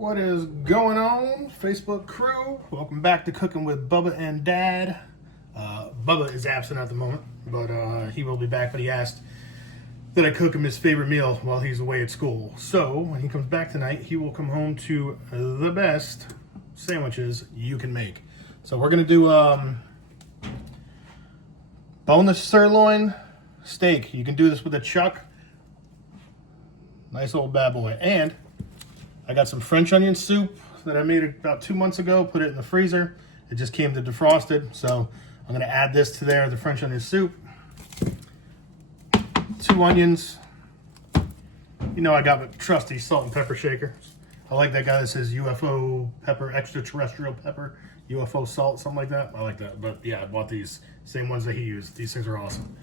What is going on, Facebook crew? Welcome back to Cooking with Bubba and Dad. Bubba is absent at the moment, but he will be back. But he asked that I cook him his favorite meal while he's away at school. So when he comes back tonight, he will come home to the best sandwiches you can make. So we're gonna do boneless sirloin steak. You can do this with a chuck. Nice old bad boy. And I got some French onion soup that I made about 2 months ago, put it in the freezer. It just came to defrosted, so I'm gonna add this to there, the French onion soup. 2 onions. You know I got my trusty salt and pepper shaker. I like that guy that says UFO pepper, extraterrestrial pepper, UFO salt, something like that. I like that, but yeah, I bought these same ones that he used. These things are awesome.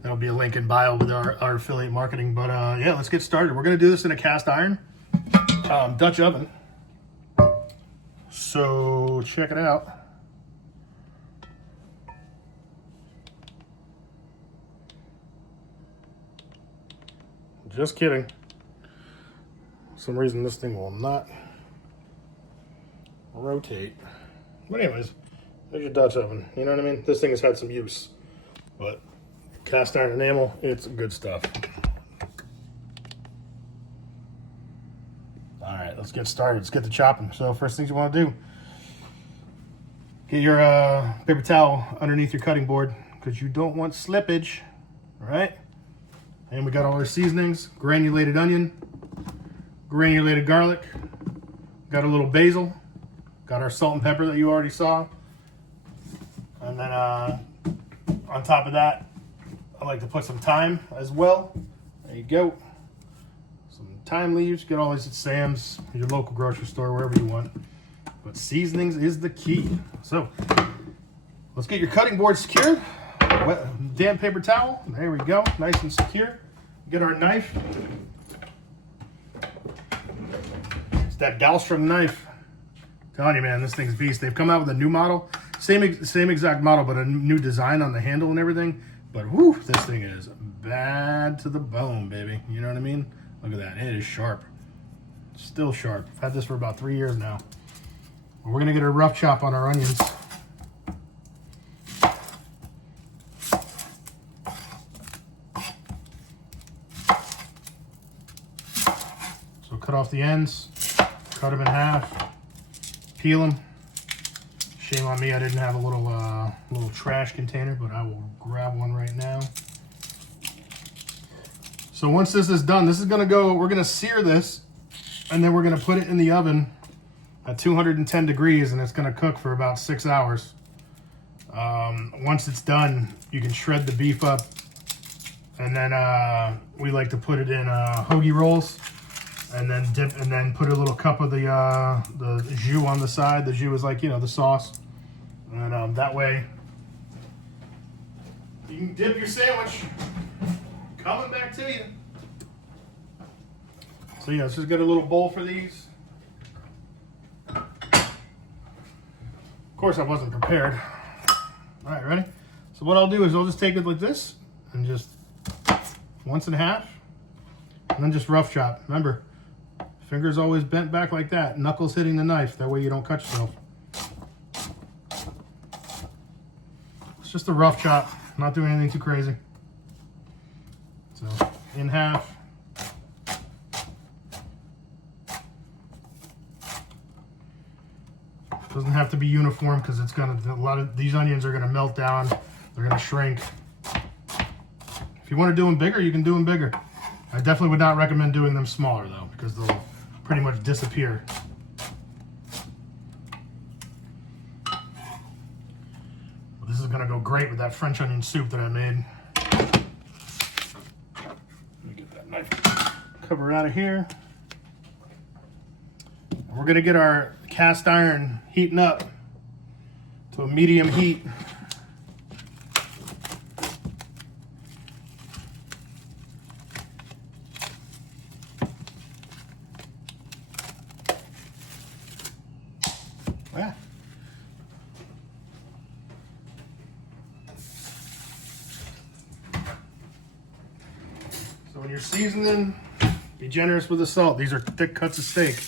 That'll be a link in bio with our affiliate marketing, but yeah, let's get started. We're gonna do this in a cast iron. Dutch oven. So check it out. Just kidding. For some reason this thing will not rotate. But anyways, there's your Dutch oven. You know what I mean? This thing has had some use. But cast iron enamel, it's good stuff. All right, let's get started. Let's get to chopping. So first things you want to do, get your paper towel underneath your cutting board because you don't want slippage, all right? And we got all our seasonings, granulated onion, granulated garlic, got a little basil, got our salt and pepper that you already saw. And then on top of that, I like to put some thyme as well. There you go. Thyme leaves, get all these at Sam's, your local grocery store, wherever you want. But seasonings is the key. So let's get your cutting board secured. Damp paper towel. There we go, nice and secure. Get our knife. It's that Dalstrong knife. I'm telling you, man, this thing's beast. They've come out with a new model, same exact model, but a new design on the handle and everything. But whoo, this thing is bad to the bone, baby. You know what I mean? Look at that, it is sharp. Still sharp. I've had this for about 3 years now. We're gonna get a rough chop on our onions. So cut off the ends, cut them in half, peel them. Shame on me, I didn't have a little trash container, but I will grab one right now. So once this is done, this is gonna go, we're gonna sear this, and then we're gonna put it in the oven at 210 degrees, and it's gonna cook for about 6 hours. Once it's done, you can shred the beef up, and then we like to put it in hoagie rolls, and then dip, and then put a little cup of the jus on the side. The jus is like, you know, the sauce, and that way you can dip your sandwich. Coming back to you. So yeah, let's just get a little bowl for these. Of course I wasn't prepared. All right, ready? So what I'll do is I'll just take it like this and just once in half and then just rough chop. Remember, fingers always bent back like that, knuckles hitting the knife, that way you don't cut yourself. It's just a rough chop, not doing anything too crazy. So in half. Doesn't have to be uniform because it's gonna, a lot of these onions are gonna melt down. They're gonna shrink. If you want to do them bigger, you can do them bigger. I definitely would not recommend doing them smaller though, because they'll pretty much disappear. Well, this is gonna go great with that French onion soup that I made. Cover out of here. And we're gonna get our cast iron heating up to a medium heat. Yeah. So when you're seasoning, be generous with the salt. These are thick cuts of steak.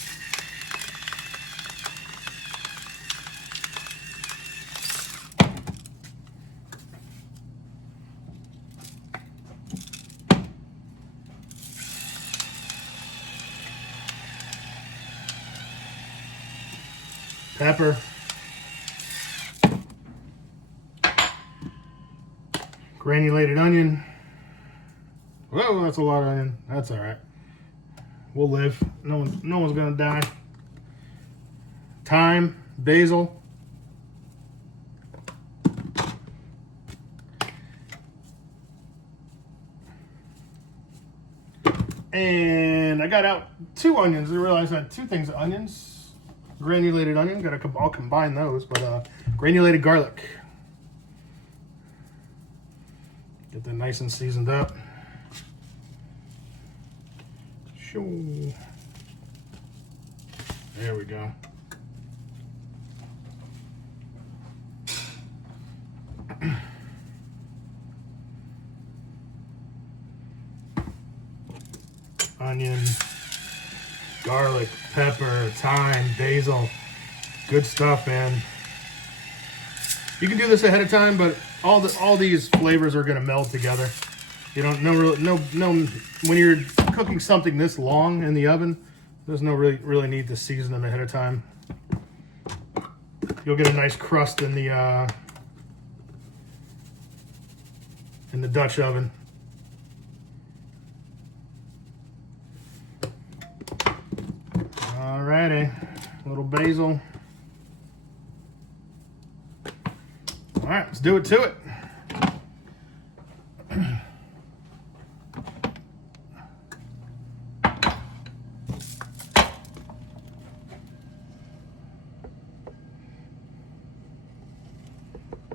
pepper, granulated onion. Whoa, that's a lot of onion. That's all right. We'll live. No one's gonna die. Thyme, basil. And I got out 2 onions. I realized I had 2 things of onions. Granulated onion, I'll combine those, but granulated garlic. Get that nice and seasoned up. Sure. There we go. Onion, garlic, pepper, thyme, basil. Good stuff, man. You can do this ahead of time, but all these flavors are going to meld together. You don't no when you're cooking something this long in the oven, there's no really need to season them ahead of time. You'll get a nice crust in the Dutch oven. Alrighty, a little basil. All right, let's do it to it.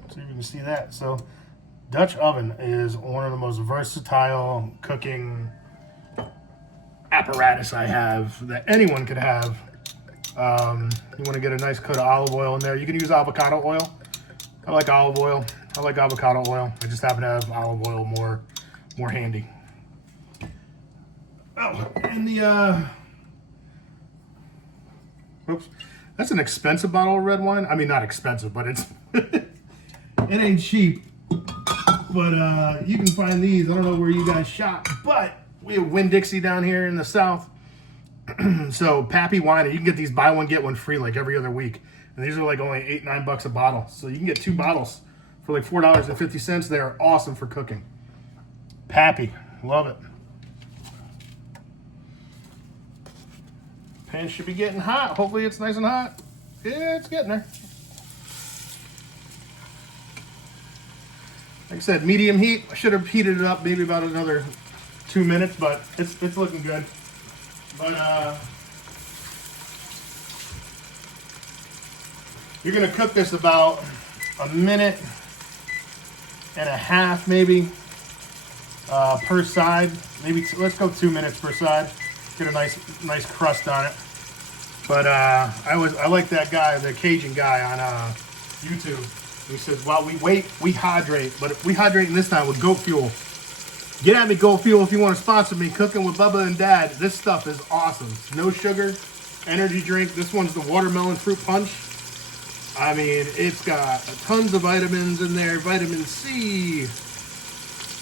See if you can see that. So, Dutch oven is one of the most versatile cooking apparatus I have that anyone could have. You want to get a nice coat of olive oil in there. You can use avocado oil. I like olive oil. I like avocado oil. I just happen to have olive oil more handy. Oh, and the oops, that's an expensive bottle of red wine. I mean, not expensive, but it's it ain't cheap. But you can find these. I don't know where you guys shop, but we have Winn-Dixie down here in the South. So Pappy Wine, you can get these buy one get one free like every other week, and these are like only $8-9 a bottle. So you can get 2 bottles for like $4.50. They are awesome for cooking. Pappy, love it. Pan should be getting hot. Hopefully it's nice and hot. Yeah, it's getting there. Like I said, medium heat. I should have heated it up maybe about another 2 minutes, but it's looking good. But you're gonna cook this about 1.5 minutes maybe per side. Maybe let's go 2 minutes per side. Get a nice crust on it. But I like that guy, the Cajun guy on YouTube. He says, while we wait, we hydrate. But we hydrating this time with goat fuel. Get at me, Goat Fuel, if you want to sponsor me. Cooking with Bubba and Dad. This stuff is awesome. No sugar, energy drink. This one's the watermelon fruit punch. I mean, it's got tons of vitamins in there. Vitamin C.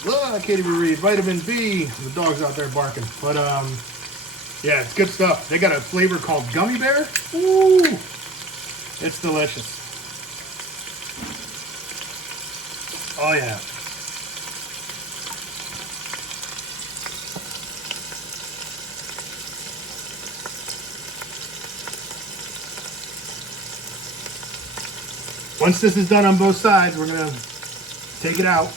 Oh, I can't even read. Vitamin B. The dog's out there barking. But, yeah, it's good stuff. They got a flavor called Gummy Bear. Ooh, it's delicious. Oh, yeah. Once this is done on both sides, we're gonna take it out.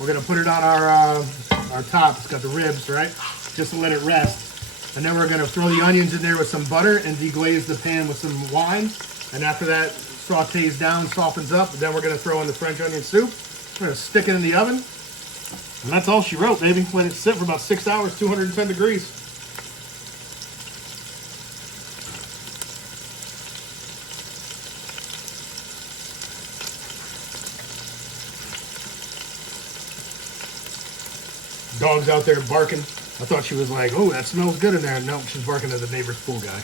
We're gonna put it on our top. It's got the ribs, right? Just to let it rest. And then we're gonna throw the onions in there with some butter and deglaze the pan with some wine. And after that sautés down, softens up, then we're gonna throw in the French onion soup. We're gonna stick it in the oven. And that's all she wrote, baby. Let it sit for about 6 hours, 210 degrees. Dog's out there barking. I thought she was like, oh, that smells good in there. No, she's barking at the neighbor's pool guy.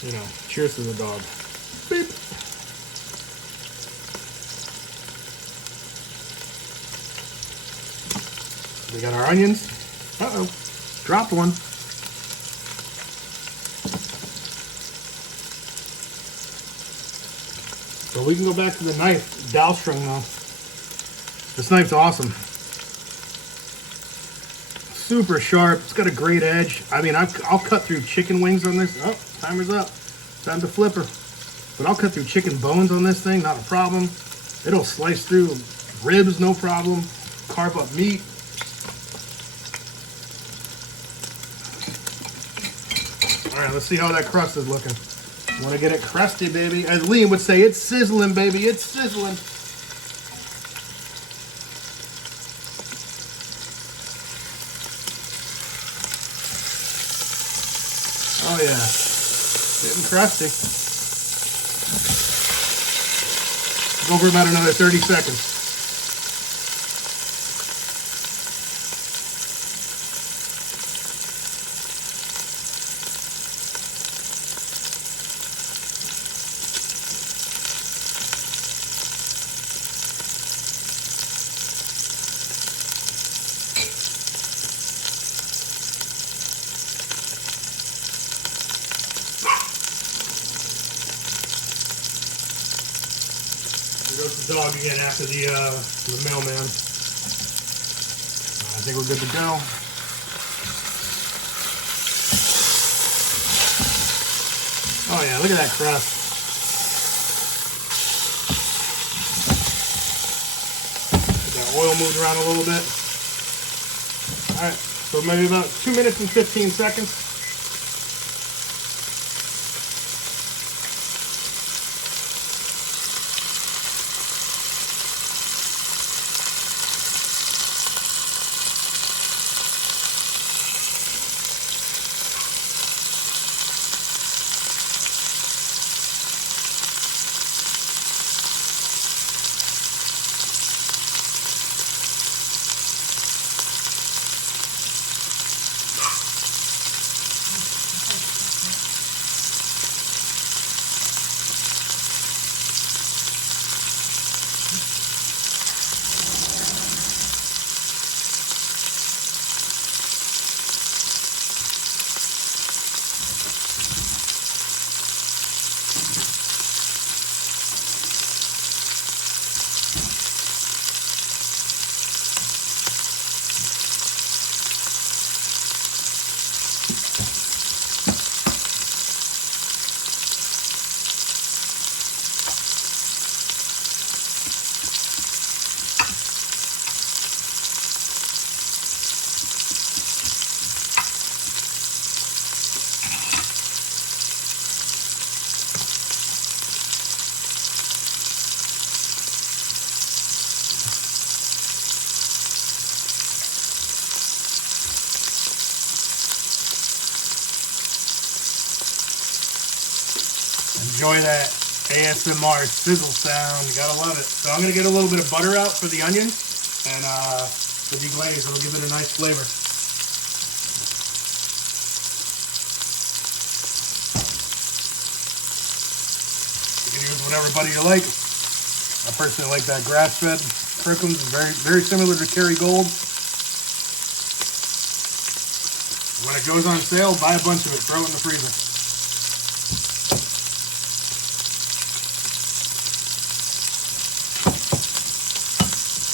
You know, cheers to the dog. Beep. We got our onions. Uh-oh, dropped one. So we can go back to the knife, Dalstrong though. This knife's awesome. Super sharp. It's got a great edge. I mean, I'll cut through chicken wings on this. Oh, timer's up. Time to flip her. But I'll cut through chicken bones on this thing, not a problem. It'll slice through ribs, no problem. Carve up meat. All right, let's see how that crust is looking. Want to get it crusty, baby. As Liam would say, it's sizzling, baby. It's sizzling. Oh yeah, getting crusty. Go for about another 30 seconds. There goes the dog again after the mailman. I think we're good to go. Oh yeah, look at that crust. Get that oil moved around a little bit. Alright, so maybe about 2 minutes and 15 seconds. Enjoy that ASMR sizzle sound. You gotta love it. So I'm gonna get a little bit of butter out for the onion and the deglaze. It'll give it a nice flavor. You can use whatever butter you like. I personally like that grass-fed Kirkland's. Very similar to Kerrygold. When it goes on sale, buy a bunch of it. Throw it in the freezer.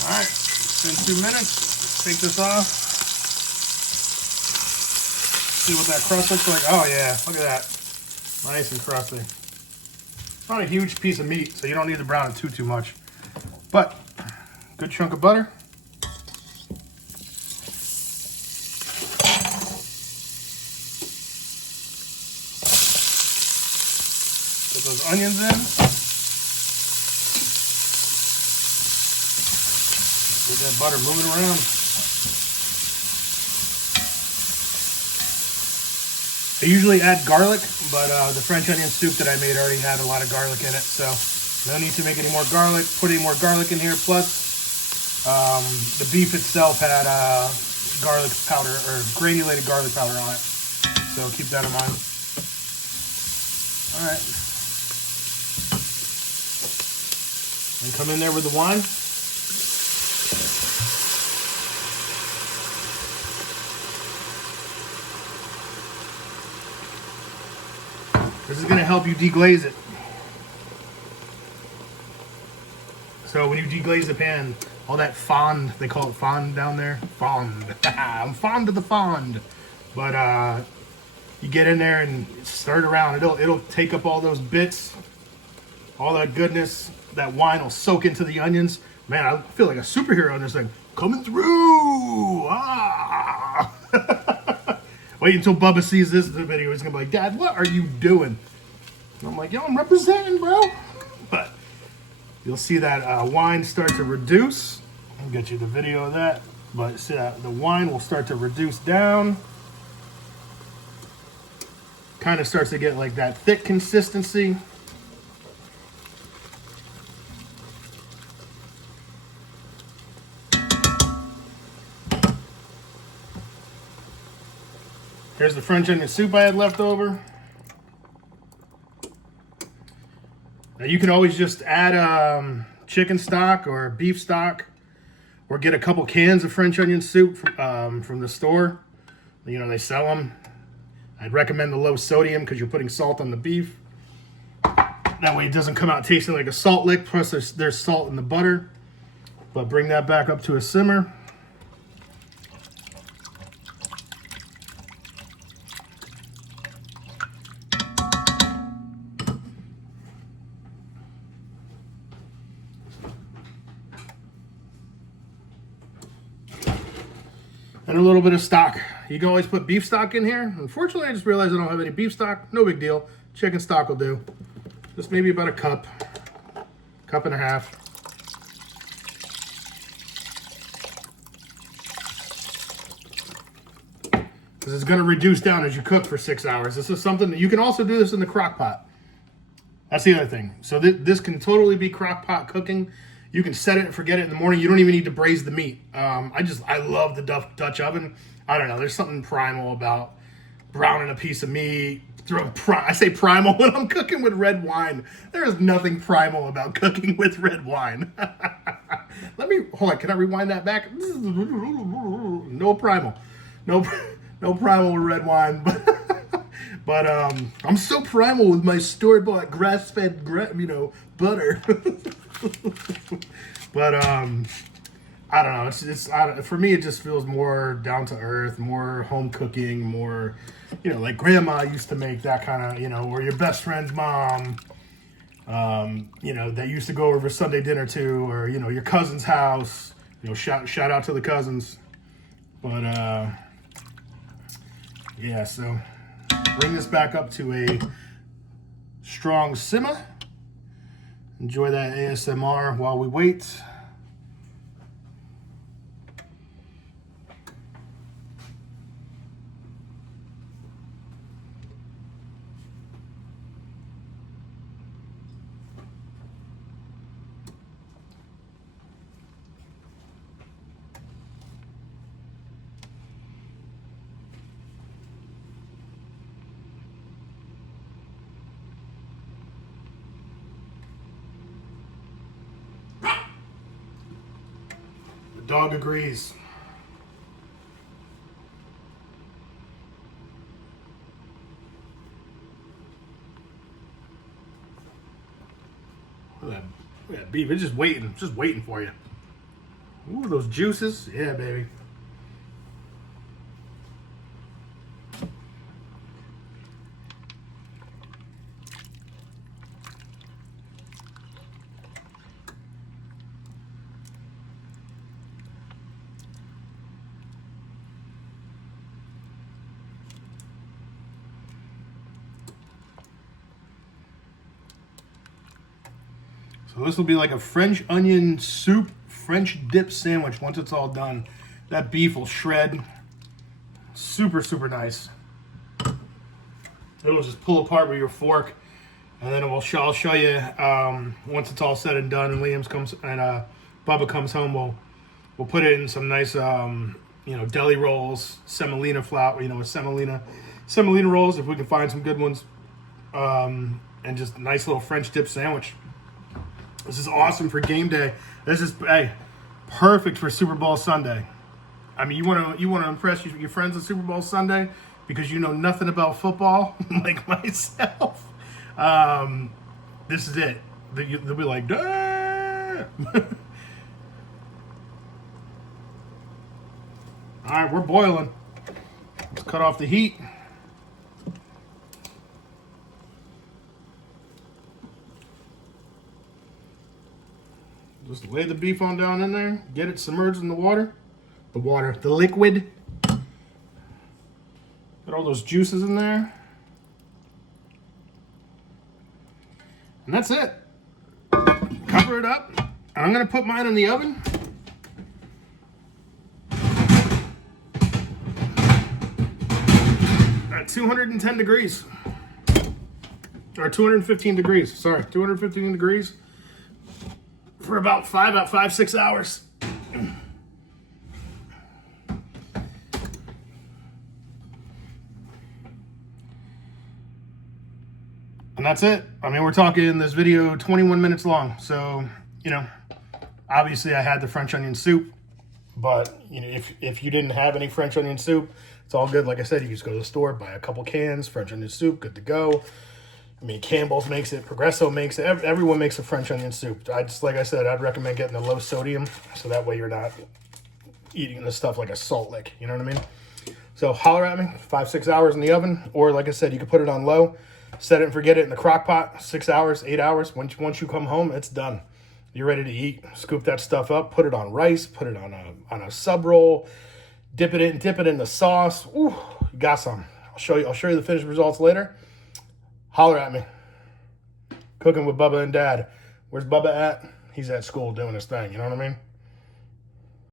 Alright, it's been 2 minutes. Let's take this off. See what that crust looks like. Oh yeah, look at that. Nice and crusty. It's not a huge piece of meat, so you don't need to brown it too much. But, good chunk of butter. Put those onions in. Get that butter moving around. I usually add garlic, but the French onion soup that I made already had a lot of garlic in it, so no need to make any more garlic. Put any more garlic in here. Plus, the beef itself had garlic powder or granulated garlic powder on it, so keep that in mind. All right, and come in there with the wine. This is going to help you deglaze it. So when you deglaze the pan, all that fond, they call it fond down there. Fond. I'm fond of the fond. But you get in there and stir it around. It'll take up all those bits, all that goodness. That wine will soak into the onions. Man, I feel like a superhero on this thing. Coming through. Ah. Wait until Bubba sees this video. He's gonna be like, Dad, what are you doing? And I'm like, yo, I'm representing, bro. But you'll see that wine start to reduce. I'll get you the video of that. But see that the wine will start to reduce down. Kind of starts to get like that thick consistency. Here's the French onion soup I had left over. Now you can always just add chicken stock or beef stock, or get a couple cans of French onion soup from the store. You know, they sell them. I'd recommend the low sodium because you're putting salt on the beef. That way it doesn't come out tasting like a salt lick, plus there's salt in the butter. But bring that back up to a simmer. And a little bit of stock. You can always put beef stock in here. Unfortunately, I just realized I don't have any beef stock. No big deal. Chicken stock will do. Just maybe about a cup and a half. Because it's going to reduce down as you cook for 6 hours. This is something that you can also do this in the crock pot. That's the other thing. So this can totally be crock pot cooking. You can set it and forget it in the morning. You don't even need to braise the meat. I love the Dutch oven. I don't know. There's something primal about browning a piece of meat. I say primal when I'm cooking with red wine. There is nothing primal about cooking with red wine. Hold on. Can I rewind that back? No primal. No primal with red wine. But I'm so primal with my store-bought grass-fed, butter. But I don't know. For me, it just feels more down to earth, more home cooking, more, like Grandma used to make that kind of, or your best friend's mom, that used to go over for Sunday dinner to, or your cousin's house. Shout out to the cousins. But yeah, so bring this back up to a strong simmer. Enjoy that ASMR while we wait. Dog agrees. Look at that beef. It's just waiting for you. Ooh, those juices. Yeah, baby. So this will be like a French onion soup, French dip sandwich once it's all done. That beef will shred. Super, super nice. It'll just pull apart with your fork. And then I'll show you once it's all said and done and Bubba comes home, we'll put it in some nice deli rolls, semolina flour, with semolina rolls if we can find some good ones. And just a nice little French dip sandwich. This is awesome for game day. This is perfect for Super Bowl Sunday. I mean, you want to impress your friends on Super Bowl Sunday because you know nothing about football, like myself. This is it. They'll be like, "Dad, All right, we're boiling. Let's cut off the heat. Just lay the beef on down in there. Get it submerged in the water. The liquid. Get all those juices in there. And that's it. Cover it up. And I'm going to put mine in the oven. At 210 degrees. Or 215 degrees. Sorry, 215 degrees. For about 6 hours. And that's it. I mean, we're talking this video 21 minutes long. So, you know, obviously I had the French onion soup, but you know, if you didn't have any French onion soup, it's all good. Like I said, you just go to the store, buy a couple cans, French onion soup, good to go. I mean, Campbell's makes it, Progresso makes it, everyone makes a French onion soup. Like I said, I'd recommend getting the low sodium, so that way you're not eating this stuff like a salt lick, you know what I mean? So holler at me, 5-6 hours in the oven, or like I said, you can put it on low, set it and forget it in the crock pot, 6 hours, 8 hours. Once you come home, it's done. You're ready to eat. Scoop that stuff up, put it on rice, put it on a sub roll, dip it in the sauce. Ooh, you got some. I'll show you the finished results later. Holler at me. Cooking with Bubba and Dad. Where's Bubba at? He's at school doing his thing, you know what I mean?